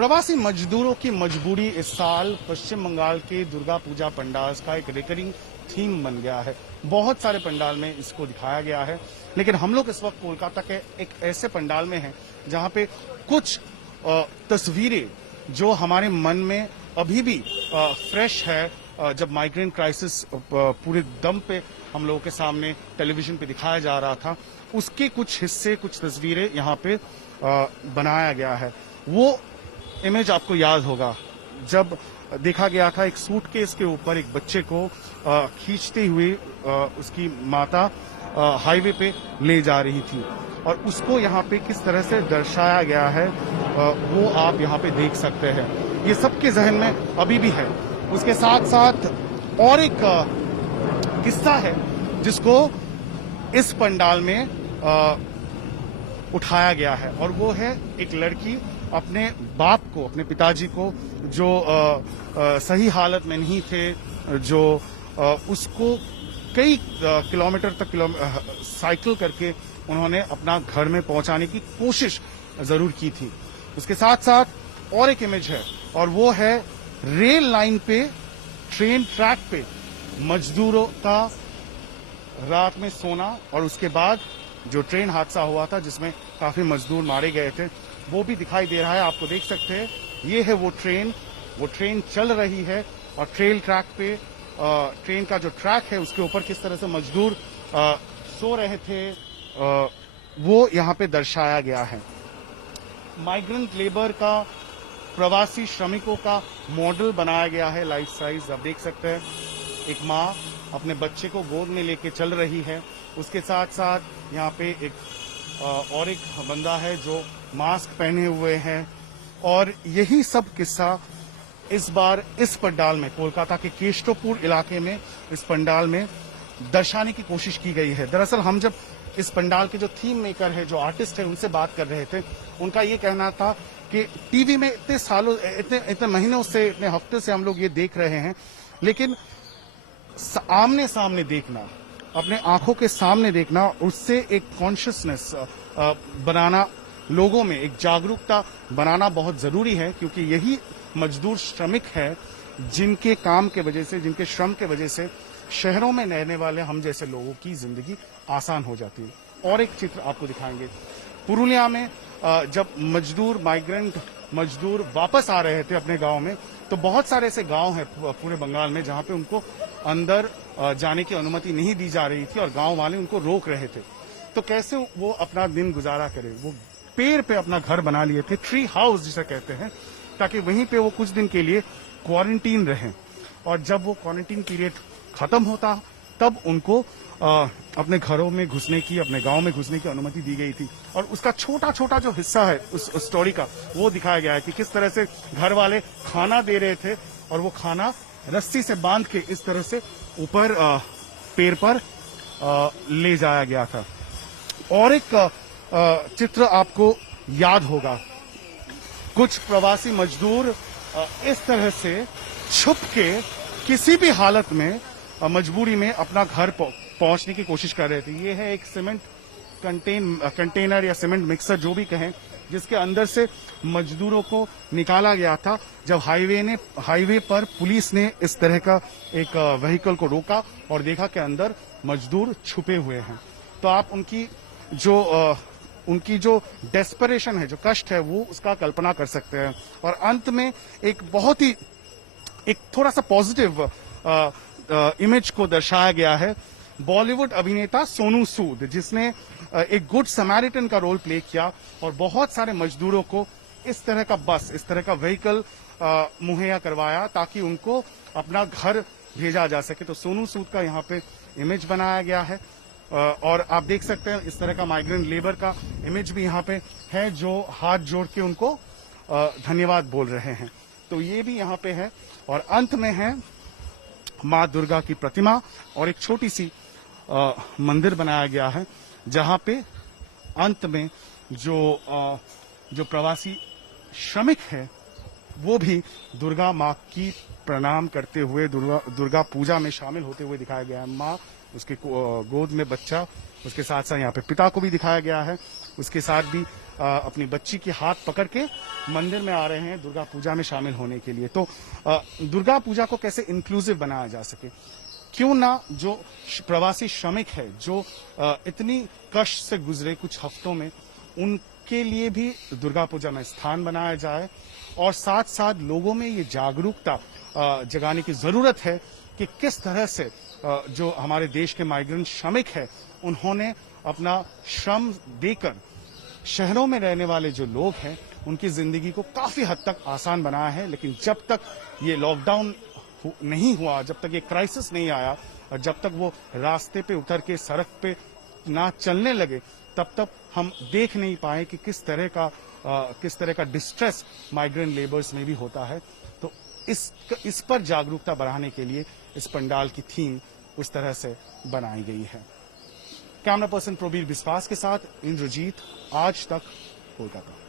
प्रवासी मजदूरों की मजबूरी इस साल पश्चिम बंगाल के दुर्गा पूजा पंडाल का एक रिकरिंग थीम बन गया है। बहुत सारे पंडाल में इसको दिखाया गया है, लेकिन हम लोग इस वक्त कोलकाता के एक ऐसे पंडाल में हैं जहां पे कुछ तस्वीरें जो हमारे मन में अभी भी फ्रेश है। जब माइग्रेंट क्राइसिस पूरे दम पे हम लोगों के सामने टेलीविजन पे दिखाया जा रहा था, उसके कुछ हिस्से, कुछ तस्वीरें यहाँ पे बनाया गया है। वो इमेज आपको याद होगा जब देखा गया था एक सूटकेस के ऊपर एक बच्चे को खींचते हुए उसकी माता हाईवे पे ले जा रही थी, और उसको यहाँ पे किस तरह से दर्शाया गया है वो आप यहाँ पे देख सकते हैं। ये सबके जहन में अभी भी है। उसके साथ साथ और एक किस्सा है जिसको इस पंडाल में उठाया गया है, और वो है एक लड़की अपने बाप को, अपने पिताजी को, जो सही हालत में नहीं थे, जो उसको कई किलोमीटर तक साइकिल करके उन्होंने अपना घर में पहुंचाने की कोशिश जरूर की थी। उसके साथ साथ और एक इमेज है, और वो है रेल लाइन पे, ट्रेन ट्रैक पे मजदूरों का रात में सोना, और उसके बाद जो ट्रेन हादसा हुआ था जिसमें काफी मजदूर मारे गए थे, वो भी दिखाई दे रहा है। आपको देख सकते हैं, ये है वो ट्रेन चल रही है, और ट्रेल ट्रैक पे ट्रेन का जो ट्रैक है उसके ऊपर किस तरह से मजदूर सो रहे थे वो यहाँ पे दर्शाया गया है। माइग्रेंट लेबर का, प्रवासी श्रमिकों का मॉडल बनाया गया है लाइफ साइज। आप देख सकते हैं एक माँ अपने बच्चे को गोद में लेके चल रही है। उसके साथ साथ यहाँ पे और एक बंदा है जो मास्क पहने हुए हैं, और यही सब किस्सा इस बार इस पंडाल में, कोलकाता के केशवपुर इलाके में इस पंडाल में दर्शाने की कोशिश की गई है। दरअसल हम जब इस पंडाल के जो थीम मेकर है, जो आर्टिस्ट है, उनसे बात कर रहे थे, उनका ये कहना था कि टीवी में इतने सालों, इतने महीनों से, इतने हफ्ते से हम लोग ये देख रहे हैं, लेकिन आमने सामने देखना, अपने आंखों के सामने देखना, उससे एक कॉन्शियसनेस बनाना, लोगों में एक जागरूकता बनाना बहुत जरूरी है, क्योंकि यही मजदूर श्रमिक है जिनके काम के वजह से, जिनके श्रम के वजह से शहरों में रहने वाले हम जैसे लोगों की जिंदगी आसान हो जाती है। और एक चित्र आपको दिखाएंगे, पुरुलिया में जब माइग्रेंट मजदूर वापस आ रहे थे अपने गांव में, तो बहुत सारे ऐसे गांव हैं पूरे बंगाल में जहां पे उनको अंदर जाने की अनुमति नहीं दी जा रही थी, और गांव वाले उनको रोक रहे थे। तो कैसे वो अपना दिन गुजारा करें? वो पेड़ पे अपना घर बना लिए थे, ट्री हाउस जिसे कहते हैं, ताकि वहीं पे वो कुछ दिन के लिए क्वारंटीन रहें, और जब वो क्वारंटीन पीरियड खत्म होता तब उनको अपने घरों में घुसने की, अपने गांव में घुसने की अनुमति दी गई थी। और उसका छोटा छोटा जो हिस्सा है उस स्टोरी का, वो दिखाया गया है कि किस तरह से घर वाले खाना दे रहे थे, और वो खाना रस्सी से बांध के इस तरह से ऊपर पेड़ पर ले जाया गया था। और एक चित्र आपको याद होगा, कुछ प्रवासी मजदूर इस तरह से छुप के किसी भी हालत में, मजबूरी में अपना घर पहुंचने की कोशिश कर रहे थे। ये है एक सीमेंट कंटेनर या सीमेंट मिक्सर, जो भी कहें, जिसके अंदर से मजदूरों को निकाला गया था जब हाईवे पर पुलिस ने इस तरह का एक व्हीकल को रोका और देखा कि अंदर मजदूर छुपे हुए हैं। तो आप उनकी जो डेस्परेशन है, जो कष्ट है, वो उसका कल्पना कर सकते हैं। और अंत में एक थोड़ा सा पॉजिटिव इमेज को दर्शाया गया है। बॉलीवुड अभिनेता सोनू सूद, जिसने एक गुड समैरिटन का रोल प्ले किया और बहुत सारे मजदूरों को इस तरह का बस, इस तरह का व्हीकल मुहैया करवाया ताकि उनको अपना घर भेजा जा सके। तो सोनू सूद का यहाँ पे इमेज बनाया गया है, और आप देख सकते हैं इस तरह का माइग्रेंट लेबर का इमेज भी यहाँ पे है, जो हाथ जोड़ के उनको धन्यवाद बोल रहे हैं। तो ये भी यहाँ पे है। और अंत में है माँ दुर्गा की प्रतिमा, और एक छोटी सी मंदिर बनाया गया है, जहाँ पे अंत में जो प्रवासी श्रमिक है वो भी दुर्गा माँ की प्रणाम करते हुए, दुर्गा पूजा में शामिल होते हुए दिखाया गया है। माँ, उसके गोद में बच्चा, उसके साथ साथ यहाँ पे पिता को भी दिखाया गया है। उसके साथ भी अपनी बच्ची की हाथ पकड़ के मंदिर में आ रहे हैं दुर्गा पूजा में शामिल होने के लिए। तो दुर्गा पूजा को कैसे इंक्लूसिव बनाया जा सके, क्यों ना जो प्रवासी श्रमिक है जो इतनी कष्ट से गुजरे कुछ हफ्तों में, उनके लिए भी दुर्गा पूजा में स्थान बनाया जाए और साथ साथ लोगों में ये जागरूकता जगाने की जरूरत है कि किस तरह से जो हमारे देश के माइग्रेंट श्रमिक है उन्होंने अपना श्रम देकर शहरों में रहने वाले जो लोग हैं उनकी जिंदगी को काफी हद तक आसान बनाया है। लेकिन जब तक ये लॉकडाउन नहीं हुआ, जब तक ये क्राइसिस नहीं आया और जब तक वो रास्ते पे उतर के सड़क पे ना चलने लगे, तब तक हम देख नहीं पाए कि किस तरह का डिस्ट्रेस माइग्रेंट लेबर्स में भी होता है। तो इस पर जागरूकता बढ़ाने के लिए इस पंडाल की थीम उस तरह से बनाई गई है। कैमरा पर्सन प्रवीर विश्वास के साथ इंद्रजीत, आज तक, कोलकाता।